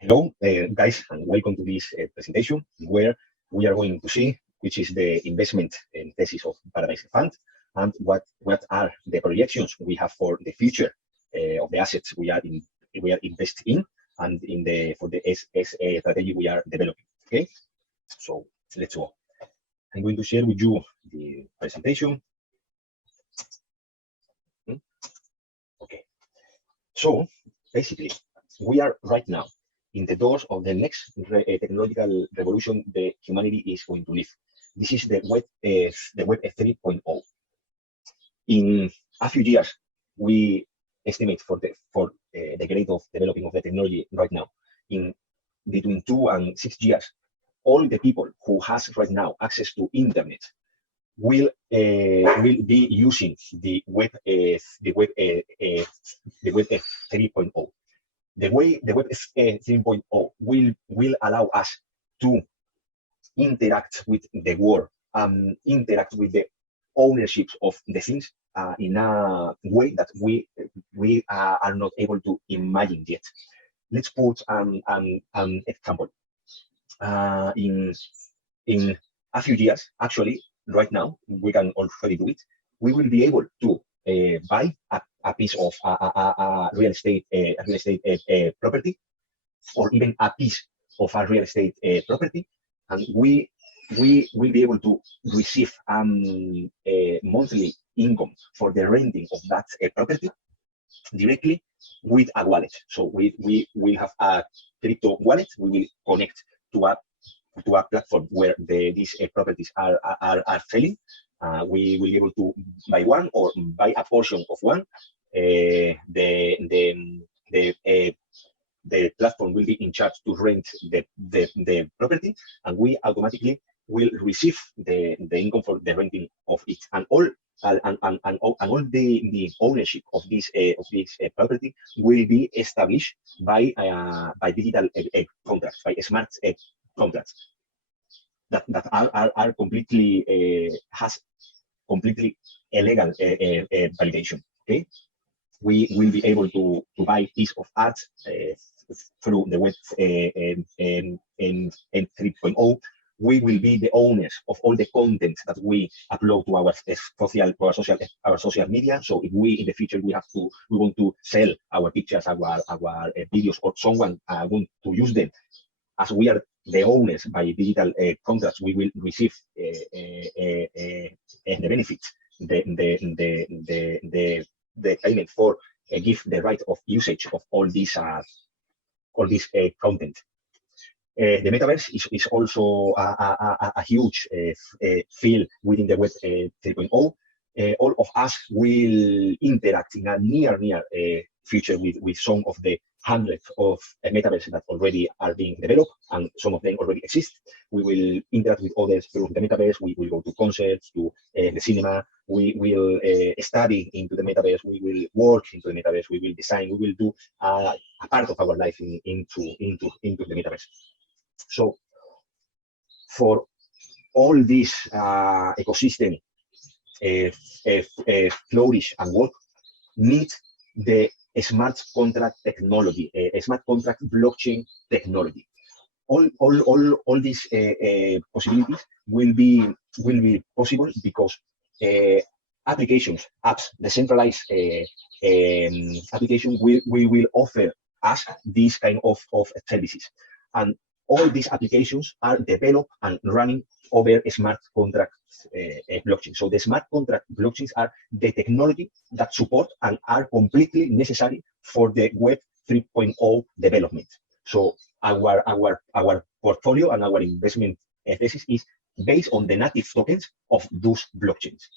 Hello, guys, and welcome to this presentation where we are going to see which is the investment thesis of Paradise Fund and what are the projections we have for the future of the assets we are investing in and in the for the SA strategy we are developing. Okay, so let's go. I'm going to share with you the presentation. Okay, so basically we are right now in the doors of the next technological revolution the humanity is going to live. This is the web 3.0. In a few years, we estimate for the rate of developing of the technology right now, in between 2 and 6 years, all the people who has right now access to internet will be using the web 3.0. The way the web 3.0 will allow us to interact with the world, interact with the ownership of the things in a way that we are not able to imagine yet. Let's put an example. In a few years, actually, right now, we can already do it. We will be able to buy a piece of a real estate property, or even a piece of a real estate property, and we will be able to receive a monthly income for the renting of that property directly with a wallet. So we will have a crypto wallet. We will connect to a platform where these properties are selling. We will be able to buy one or buy a portion of one. The platform will be in charge to rent the property, and we automatically will receive the income for the renting of it. And all the ownership of this property will be established by digital contracts, by smart contracts that are completely has completely illegal validation. Okay, we will be able to buy piece of art through the web 3.0. We will be the owners of all the content that we upload to our social media. So if we in the future we want to sell our pictures, our videos, or someone want to use them, as we are the owners by digital contracts, we will receive the benefits, the payment for give the right of usage of all this content. The metaverse is also a huge field within the web 3.0. All of us will interact in a near future with some of the hundreds of metaverses that already are being developed, and some of them already exist. We will interact with others through the metaverse. We will go to concerts, to the cinema. We will study into the metaverse. We will work into the metaverse. We will design. We will do a part of our life into the metaverse. So, for all this ecosystem flourish and work, need the smart contract technology, smart contract blockchain technology. All these possibilities will be possible because applications, apps, decentralized application will offer us these kind of services, and all these applications are developed and running over smart contract blockchain. So the smart contract blockchains are the technology that support and are completely necessary for the web 3.0 development. So our portfolio and our investment thesis is based on the native tokens of those blockchains.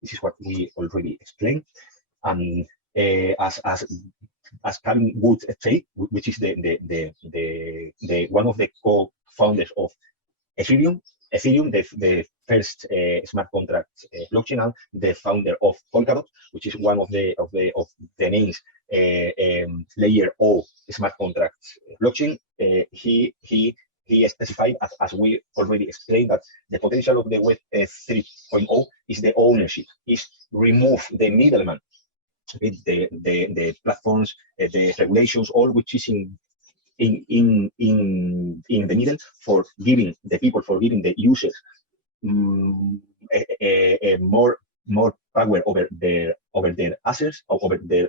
This is what we already explained. And as Kevin would say, which is the one of the co-founders of Ethereum, the first smart contract blockchain, and the founder of Polkadot, which is one of the names layer of smart contract blockchain. He specified, as we already explained, that the potential of the web 3.0 is the ownership, is remove the middleman okay, the platforms, the regulations, all which is in the middle for giving the people, for giving the users more power over their assets, over their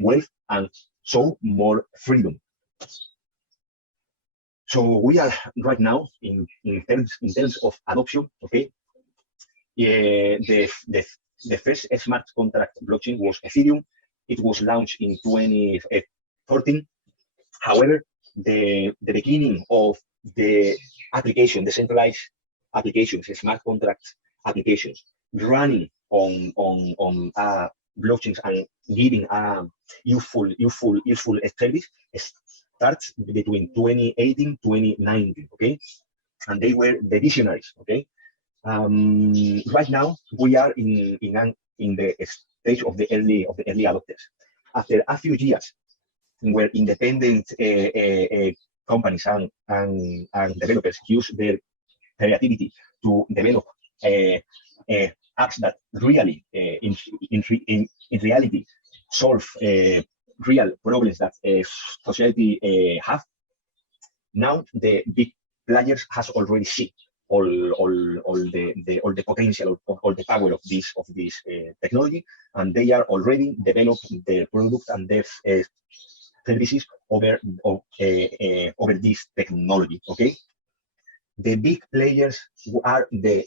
wealth, and so more freedom. So we are right now in terms of adoption. Okay, the first smart contract blockchain was Ethereum. It was launched in 2014. However, the beginning of the application, decentralized applications, smart contract applications running on blockchains and giving a useful service starts between 2018 2019. Okay, and they were the visionaries. Okay, right now we are in the stage of the early adopters. After a few years, where independent companies and developers use their creativity to develop apps that really, in reality, solve real problems that society have. Now the big players has already seen all the potential, all the power of this technology, and they are already developing their product and their services over this technology. Okay, the big players are the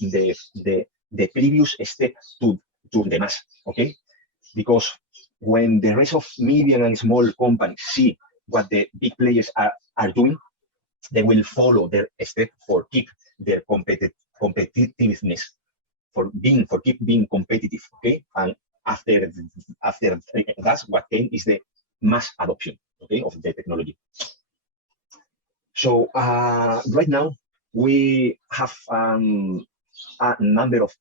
previous step to the mass. Okay, because when the rest of medium and small companies see what the big players are doing, they will follow their step for keep their competitiveness, for keep being competitive. Okay, and after that's what came is the mass adoption, okay, of the technology. So right now we have a number of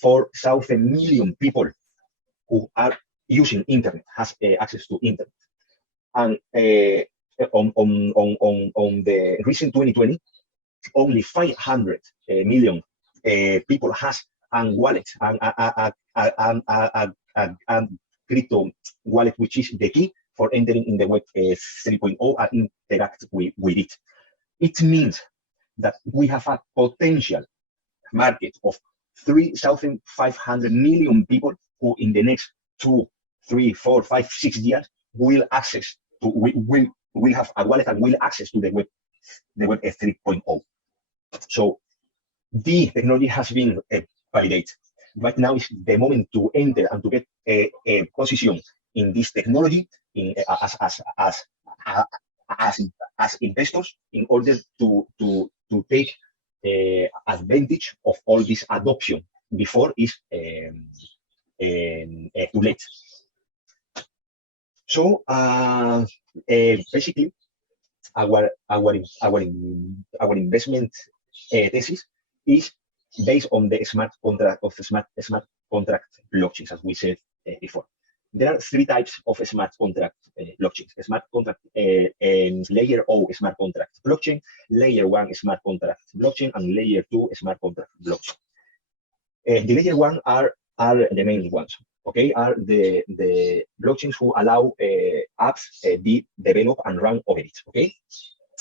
4,000 million people who are using internet, has access to internet, and on the recent 2020, only 500 million people has a wallet and crypto wallet, which is the key for entering in the Web 3.0 and interact with it. It means that we have a potential market of 3,500 million people who in the next 2, 3, 4, 5, 6 years will access to, will have a wallet and will access to the Web 3.0. So the technology has been validated. Right now is the moment to enter and to get a position in this technology as investors, in order to take advantage of all this adoption before it's too late. So basically, our investment thesis is based on the smart contract blockchains, as we said before. There are 3 types of smart contract blockchains: smart contract layer O smart contract blockchain, layer 1 smart contract blockchain, and layer 2 smart contract blockchain. The layer 1 are the main ones. Okay, are the blockchains who allow apps be developed and run over it. Okay,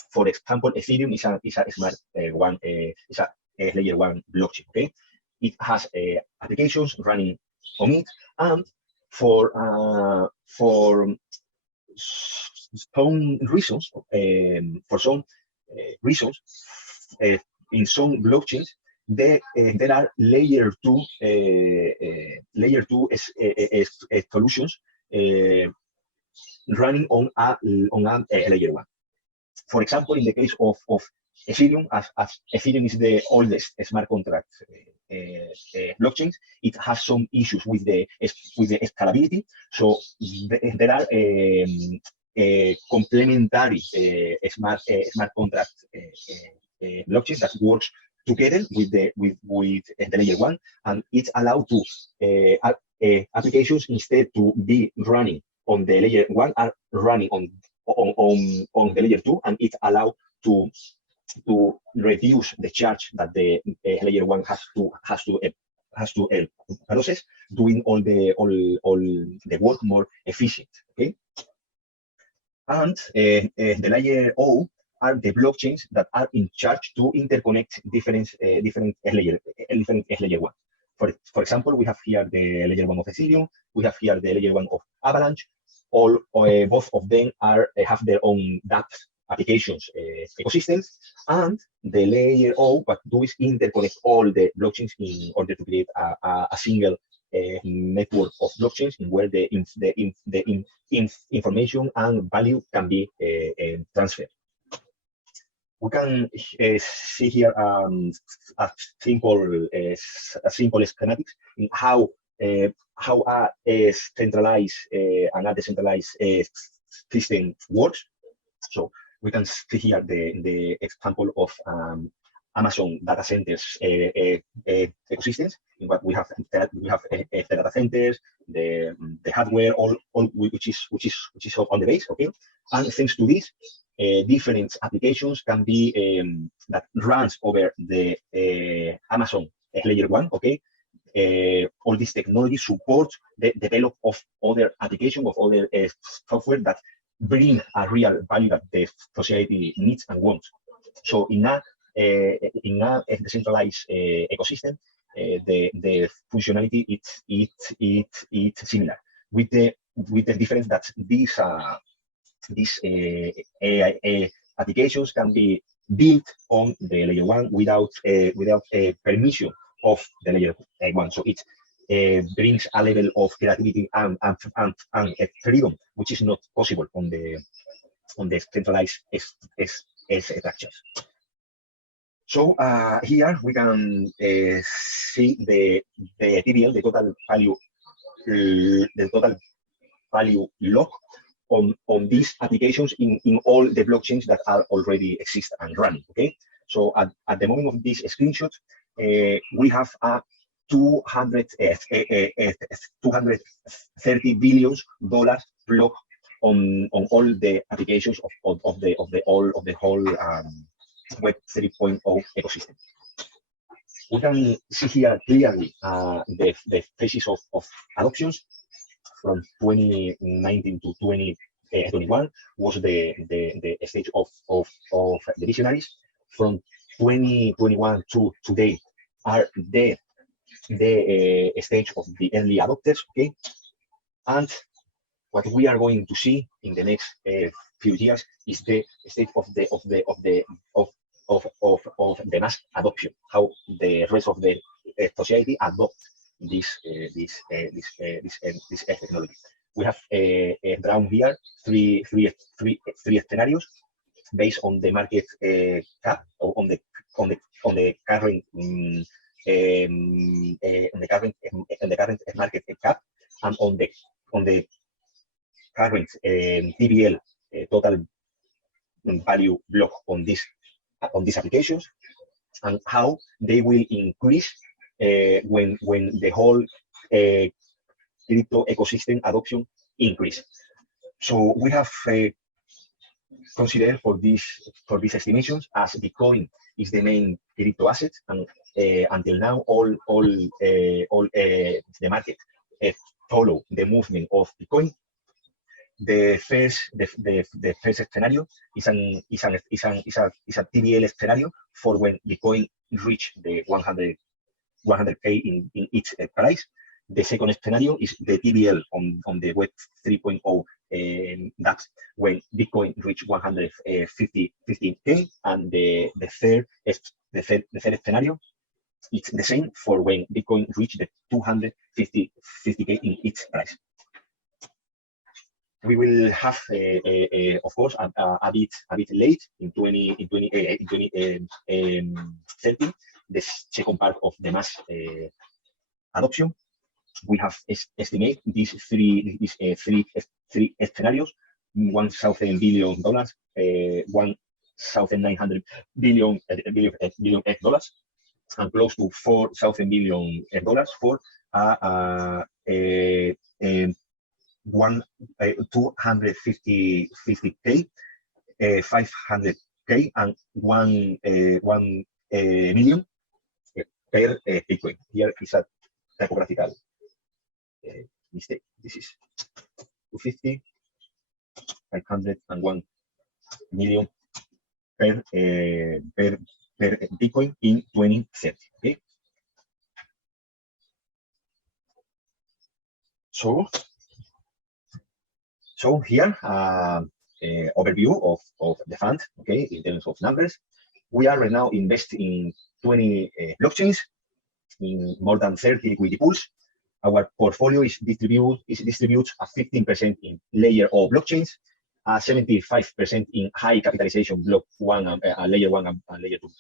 for example, Ethereum is a smart one, is a layer 1 blockchain. Okay, it has applications running on it, and for some reasons, in some blockchains, there are layer 2 solutions running on a layer 1. For example, in the case of Ethereum, as Ethereum is the oldest smart contract blockchain, it has some issues with the scalability. So there are complementary smart contract blockchains that works together with the layer 1, and it's allowed to applications, instead to be running on the layer 1, are running on the layer 2, and it allows to reduce the charge that the layer 1 has to has to process, doing all the work more efficient. Okay, and the layer O are the blockchains that are in charge to interconnect different layer one. For example, we have here the layer one of Ethereum, we have here the layer one of Avalanche. All both of them are have their own dApps applications ecosystems, and the layer O what do is interconnect all the blockchains in order to create a single network of blockchains in where the information and value can be transferred. We can see here a simple schematics in how a centralized and a decentralized system works. So we can see here the example of Amazon data centers ecosystems. In what we have data centers, the hardware, all which is on the base. Okay, and thanks to this, different applications can be that runs over the Amazon layer one. Okay, all this technology supports the develop of other applications, of other software that bring a real value that the society needs and wants. So in a decentralized ecosystem, the functionality it's similar, with the difference that these AI applications can be built on the layer one without permission of the layer one. So it brings a level of creativity and freedom which is not possible on the centralized structures. So here we can see the TVL, the total value log on these applications in all the blockchains that are already exist and running. Okay, so at the moment of this screenshot, we have a 230 billion dollars block on all the applications of the whole Web 3.0 ecosystem. We can see here clearly the phases of adoptions from 2019 to 2021 was the stage of the visionaries. From 2021 to today are the stage of the early adopters. Okay, and what we are going to see in the next few years is the state of the mass adoption, how the rest of the society adopt this technology. We have drawn here three scenarios based on the market cap, or on the current market cap, and on the current TVL total value block on these applications, and how they will increase when the whole crypto ecosystem adoption increase. So we have considered for these estimations as Bitcoin is the main crypto asset, and until now all the market follow the movement of Bitcoin. The first scenario is a TVL scenario for when Bitcoin reach the 100K in its price. The second scenario is the TVL on the Web 3.0 DApps when Bitcoin reach 150K, and the third scenario, it's the same for when Bitcoin reach the 250K in its price. We will have, of course, a bit late in 2030, the second part of the mass adoption. We have estimate these three scenarios: $1,000 billion, $1,900 billion, and close to $4,000 billion for 250K, 500K, and 1 million per Bitcoin. Here is a typographical mistake. This is 250, 501 million per Bitcoin in 2030. Okay. So here, overview of the fund, okay, in terms of numbers. We are right now investing in 20 blockchains in more than 30 liquidity pools. Our portfolio is distributed at 15% in layer O blockchains, 75% in high capitalization block one and layer one and layer two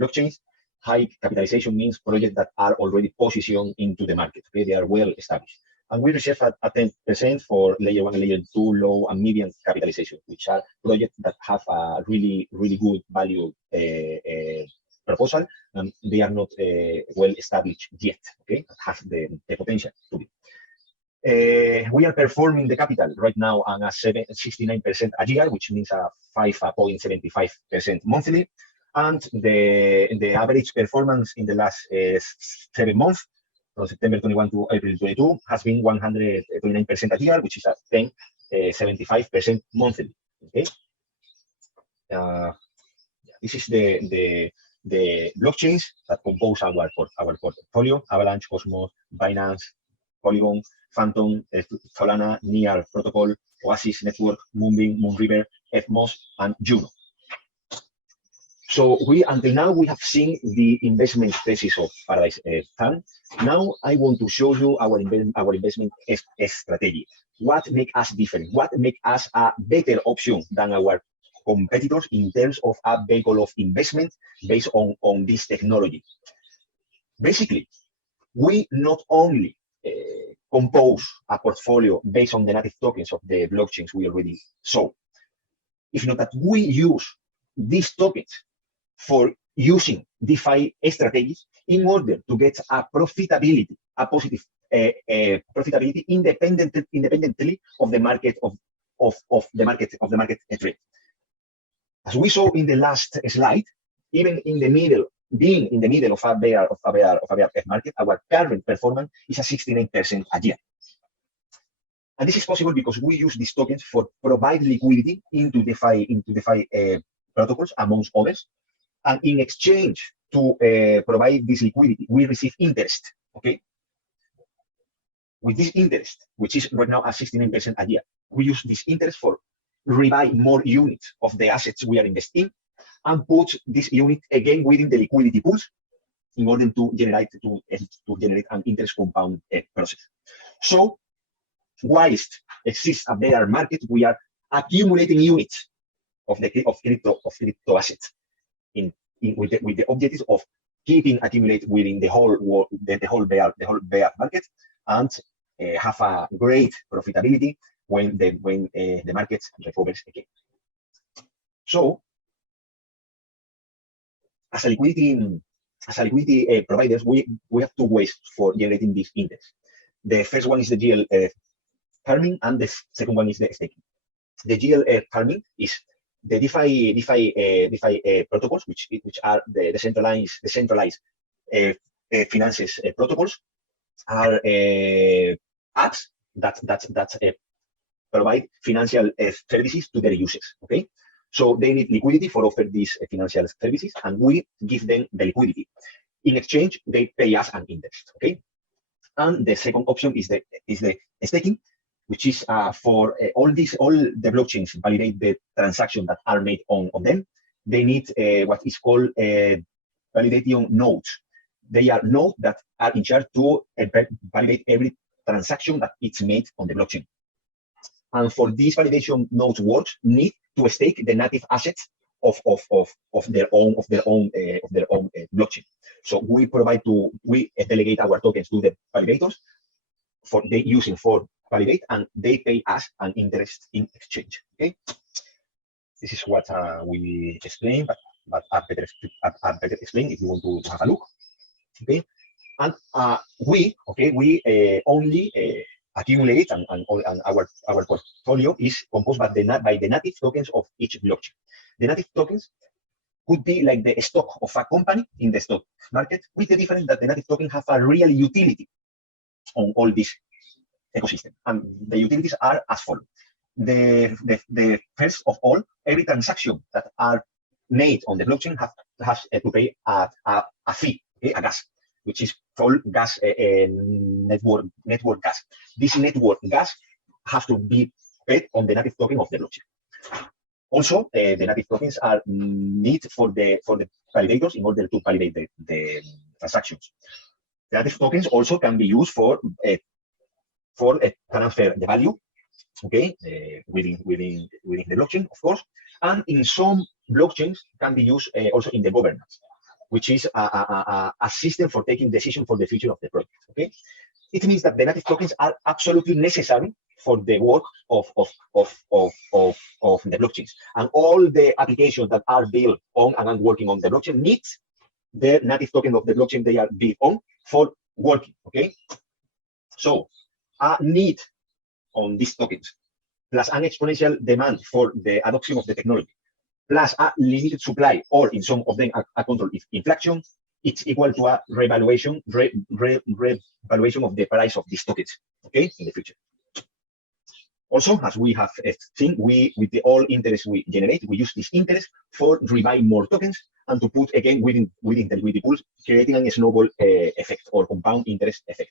blockchains. High capitalization means projects that are already positioned into the market. Okay, they are well established. And we reserve at 10% for layer one and layer two low and medium capitalization, which are projects that have a really, really good value proposal, and they are not well established yet, okay, have the potential to be. We are performing the capital right now on a 69% a year, which means a 5.75% monthly. And the average performance in the last 7 months, from September 21 to April 22, has been 129% a year, which is a 75% monthly. Okay. This is the blockchains that compose our portfolio: Avalanche, Cosmos, Binance, Polygon, Phantom, Solana, Near Protocol, Oasis Network, Moonbeam, Moonriver, Evmos, and Juno. So until now, we have seen the investment thesis of Paradise Fund. Now I want to show you our investment strategy. What makes us different? What makes us a better option than our competitors in terms of a vehicle of investment based on this technology? Basically, we not only compose a portfolio based on the native tokens of the blockchains we already saw, if not that we use these tokens for using DeFi strategies in order to get a profitability, a positive profitability independently of the market of the market trade. As we saw in the last slide, even in the middle, being in the middle of a bear market, our current performance is a 69% a year. And this is possible because we use these tokens for provide liquidity into DeFi protocols, amongst others. And in exchange to provide this liquidity, we receive interest. Okay. With this interest, which is right now at 69% a year, we use this interest for rebuy more units of the assets we are investing and put this unit again within the liquidity pools in order to generate an interest compound process. So whilst exists a bear market, we are accumulating units of crypto assets with the objectives of keeping accumulate within the whole bear market and have a great profitability when the market recovers again. So as a liquidity providers, we have two ways for generating this interest. The first one is the GL farming, and the second one is the staking. The GL farming is the DeFi protocols, which are the decentralized finances protocols, are apps that provide financial services to their users. Okay, so they need liquidity for offer these financial services, and we give them the liquidity. In exchange, they pay us an interest. Okay, and the second option is the staking, which is for all the blockchains validate the transactions that are made on them. They need what is called validation nodes. They are nodes that are in charge to validate every transaction that is made on the blockchain. And for these validation nodes works, need to stake the native assets of their own blockchain. So we delegate our tokens to the validators for validate, and they pay us an interest in exchange. Okay, this is what we explain, but I better explain if you want to have a look. Okay, and we only accumulate, and our portfolio is composed by the native tokens of each blockchain. The native tokens could be like the stock of a company in the stock market, with the difference that the native token have a real utility on all this ecosystem. And the utilities are as follows. The first of all, every transaction that are made on the blockchain has to pay a fee, okay, a gas, which is called gas network gas. This network gas has to be paid on the native token of the blockchain. Also, the native tokens are needed for the validators in order to validate the transactions. The native tokens also can be used for transfer the value, okay, within the blockchain, of course, and in some blockchains can be used also in the governance, which is a system for taking decisions for the future of the project. Okay, it means that the native tokens are absolutely necessary for the work of the blockchains, and all the applications that are built on and are working on the blockchain needs the native token of the blockchain they are built on for working. Okay, so a need on these tokens, plus an exponential demand for the adoption of the technology, plus a limited supply, or in some of them a control inflation, it's equal to a revaluation of the price of these tokens, okay, in the future. Also, as we have seen, with the all interest we generate, we use this interest for rebuying more tokens and to put again within the liquidity pools, creating a snowball effect or compound interest effect.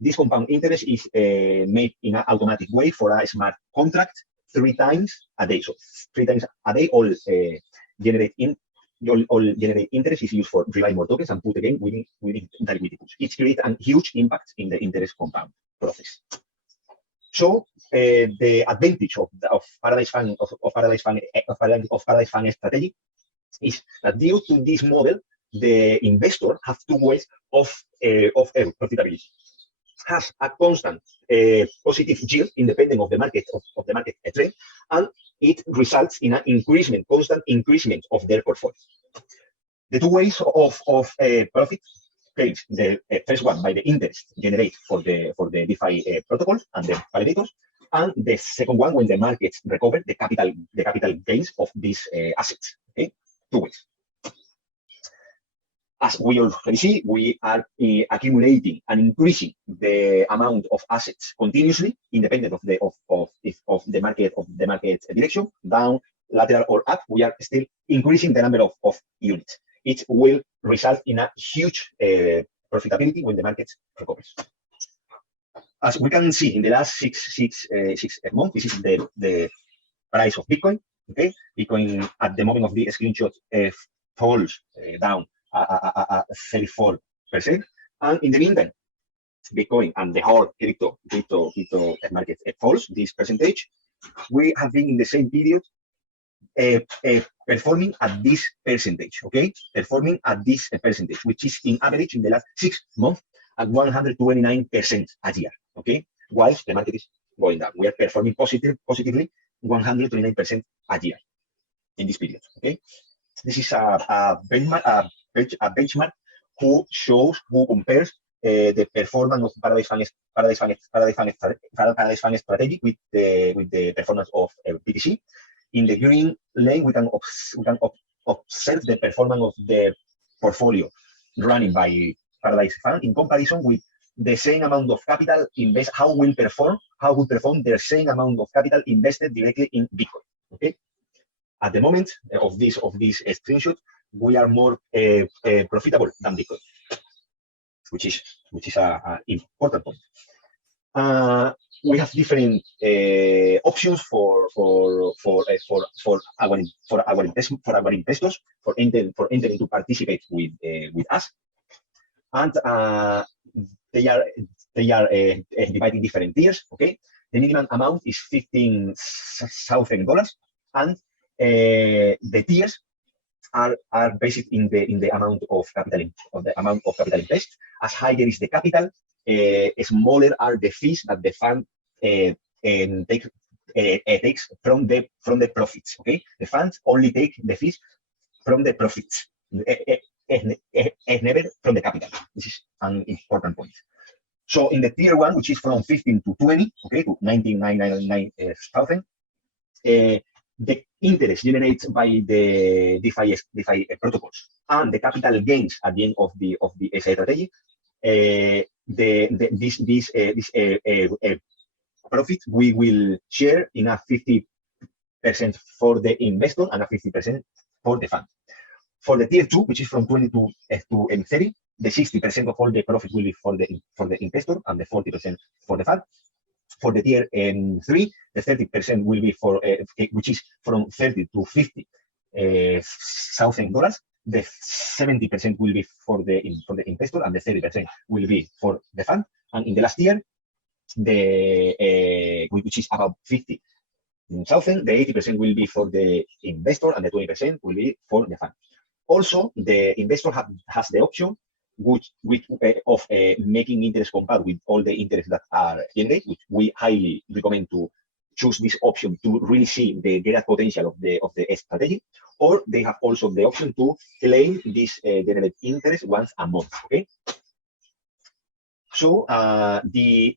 This compound interest is made in an automatic way for a smart contract 3 times a day. So 3 times a day, all generate interest is used for rebuying more tokens and put again within the liquidity pools. It creates a huge impact in the interest compound process. So the advantage of Paradise Fund strategy is that due to this model, the investor has 2 ways of profitability. Has a constant positive yield independent of the market trend, and it results in an constant increasement of their portfolio. The 2 ways of profit claims: the first one by the interest generated for the DeFi protocols and the validators, and the second one when the markets recover the capital gains of these assets. Okay, 2 ways. As we already see, we are accumulating and increasing the amount of assets continuously, independent of the market direction, down, lateral, or up. We are still increasing the number of units. It will result in a huge profitability when the market recovers. As we can see in the last six months, this is the price of Bitcoin. Okay, Bitcoin at the moment of the screenshot falls down 34%, and in the meantime, Bitcoin and the whole crypto market falls this percentage. We have been in the same period performing at this percentage, okay? Performing at this percentage, which is in average in the last 6 months at 129% a year, okay? Whilst the market is going down, we are performing positively 129% a year in this period, okay? This is a benchmark who compares the performance of Paradise Fund strategy with the performance of BTC. In the green lane, we can observe the performance of the portfolio running by Paradise Fund in comparison with the same amount of capital invested. How would perform the same amount of capital invested directly in Bitcoin? Okay. At the moment of this screenshot, we are more profitable than Bitcoin, which is an important point. We have different options for our investors for entering to participate with us, and they are divided in different tiers. Okay, the minimum amount is $15,000, and the tiers are based in the amount of capital invest. As higher is the capital, smaller are the fees that the fund takes from the profits. Okay, the funds only take the fees from the profits, never from the capital. This is an important point. So in the tier 1, which is from 15 to 20, okay, to 19,999,000, the interest generated by the DeFi protocols and the capital gains at the end of the strategy this profit we will share in a 50% for the investor and a 50% for the fund. For the tier 2, which is from 20 to 30, the 60% of all the profit will be for the investor and the 40% for the fund. For the tier 3, the 30% will be for which is from 30 to 50 thousand dollars. The 70% will be for the investor and the 30% will be for the fund. And in the last year, which is about 50,000, the 80% will be for the investor and the 20% will be for the fund. Also, the investor has the option of making interest compound with all the interests that are generated, which we highly recommend to choose this option to really see the great potential of the strategy. Or they have also the option to claim this generated interest once a month. Okay. So the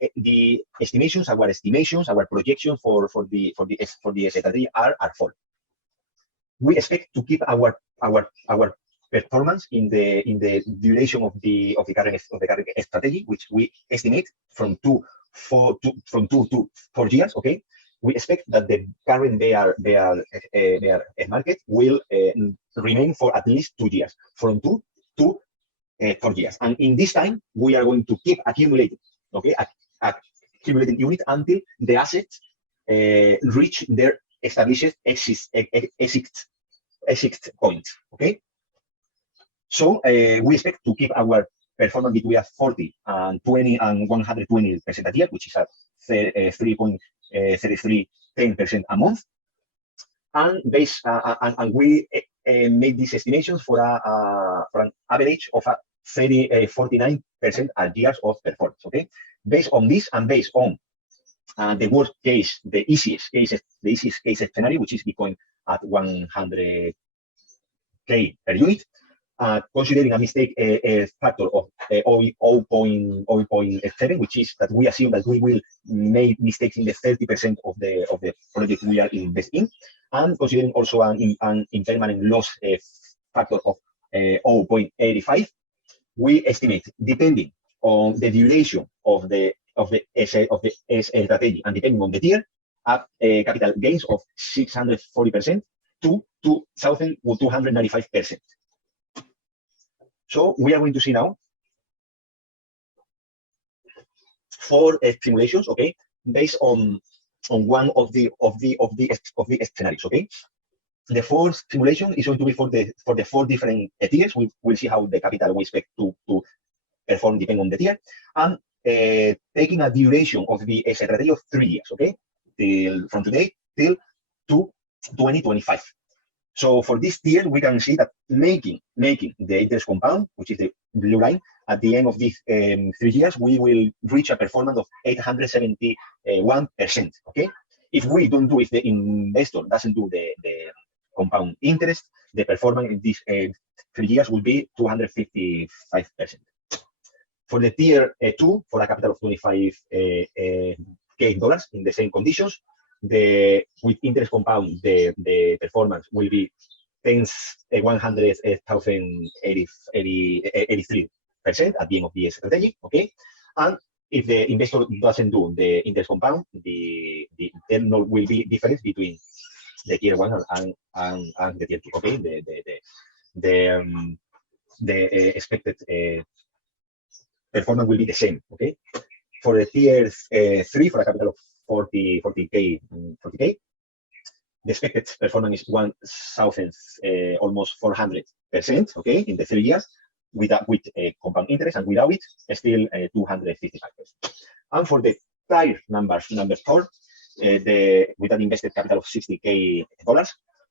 estimations, our projections for the strategy are following. We expect to keep our performance in the duration of the current strategy, which we estimate from 2 to 4 years. Okay, we expect that the current bear market will remain for at least 2 years, from 2 to 4 years, and in this time we are going to keep accumulating. Okay, accumulating units until the assets reach their established exit point. Okay, so we expect to keep our performance between 40 and 20 and 120% a year, which is at 3.33% a month. And we made these estimations for an average of 49% a year of performance. Okay, based on this and based on the worst case, the easiest case scenario, which is Bitcoin at 100K per unit, considering a mistake factor of 0.7, which is that we assume that we will make mistakes in the 30% of the project we are investing in, and considering also an impermanent loss factor of 0.85, we estimate, depending on the duration of the strategy and depending on the tier, capital gains of 640% to 2,295%. So we are going to see now 4 simulations, okay, based on one of the scenarios. Okay, the 4th simulation is going to be for the 4 different tiers. We'll see how the capital we expect to perform depending on the tier, and taking a duration of the strategy of 3 years. Okay, from today till to 2025. So for this tier, we can see that making the interest compound, which is the blue line, at the end of these 3 years, we will reach a performance of 871%. Okay, if we don't do, if the investor doesn't do the compound interest, the performance in these 3 years will be 255%. For the tier 2, for a capital of $25K in the same conditions, with interest compound, the performance will be 100,083% at the end of the strategy. Okay, and if the investor doesn't do the interest compound, then will be difference between the tier 1 and the tier 2. Okay, the expected performance will be the same. Okay, for the tier 3, for a capital of 40K, the expected performance is 1,000, almost 400%. Okay, in the 3 years, with compound interest, and without it, still 255%. And for the tier number 4, with an invested capital of $60K,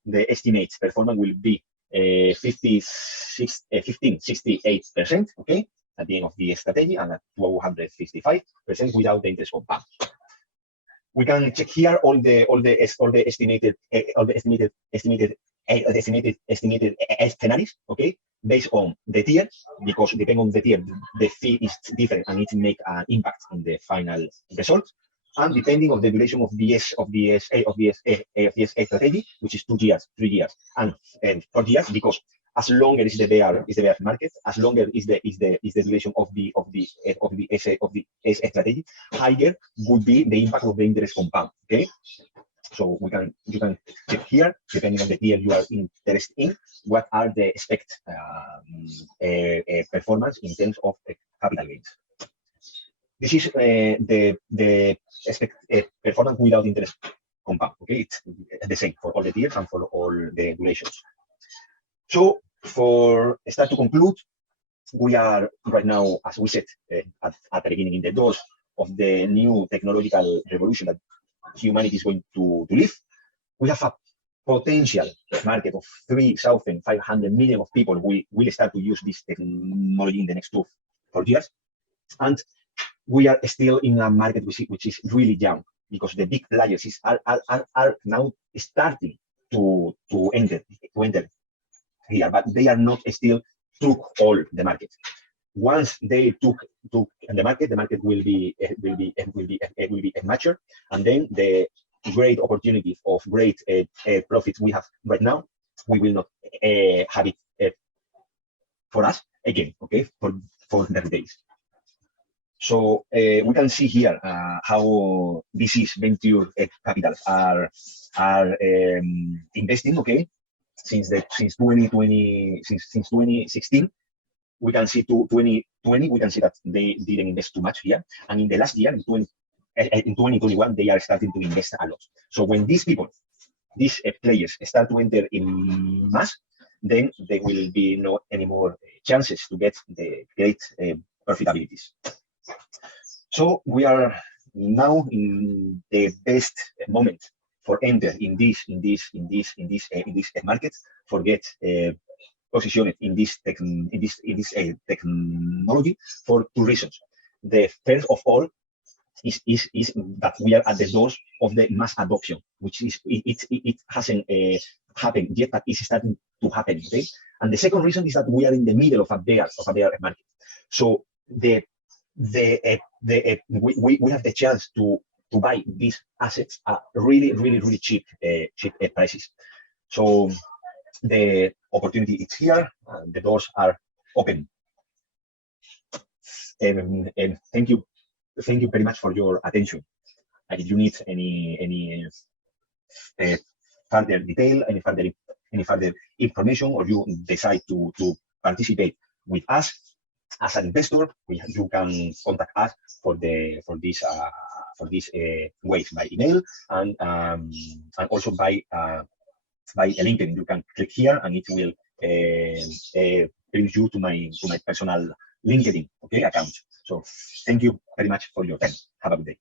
the estimated performance will be 1568%. Okay, at the end of the strategy, and at 255% without the interest compound. We can check here all the estimated scenarios. Okay, based on the tier, because depending on the tier, the fee is different and it make an impact on the final result. And depending on the duration of the strategy, which is 2 years, 3 years, and 4 years, because as longer is the bear market, as longer is the duration of the S strategy, higher would be the impact of the interest compound. Okay, so you can check here, depending on the tier you are interested in, what are the expected performance in terms of capital gains. This is the expected performance without interest compound. Okay, it's the same for all the tiers and for all the durations. So for start to conclude, we are right now, as we said at the beginning, in the doors of the new technological revolution that humanity is going to live. We have a potential market of 3,500 million of people who will start to use this technology in the next 2 or 4 years. And we are still in a market which is really young, because the big players are now starting to enter here, but they are not still took all the market. Once they took the market will be mature, and then the great opportunity of great profits we have right now, we will not have it for us again. Okay, for the days. So we can see here how VCs, venture capitals, are investing. Okay, since 2016. We can see 2020, we can see that they didn't invest too much here. And in the last year, in 2021, they are starting to invest a lot. So when these people, these players start to enter in mass, then there will be no any more chances to get the great profitabilities. So we are now in the best moment for enter in this market, for get positioned in this technology for 2 reasons. The first of all is that we are at the doors of the mass adoption, which is it hasn't happened yet, but it's starting to happen. Okay? And the second reason is that we are in the middle of a bear market. So we have the chance to buy these assets at really cheap prices. So the opportunity is here, and the doors are open. And thank you very much for your attention. And if you need any further detail, any further information, or you decide to participate with us as an investor, you can contact us for this ways by email, and also by LinkedIn. You can click here, and it will bring you to my personal LinkedIn account. So thank you very much for your time. Have a good day.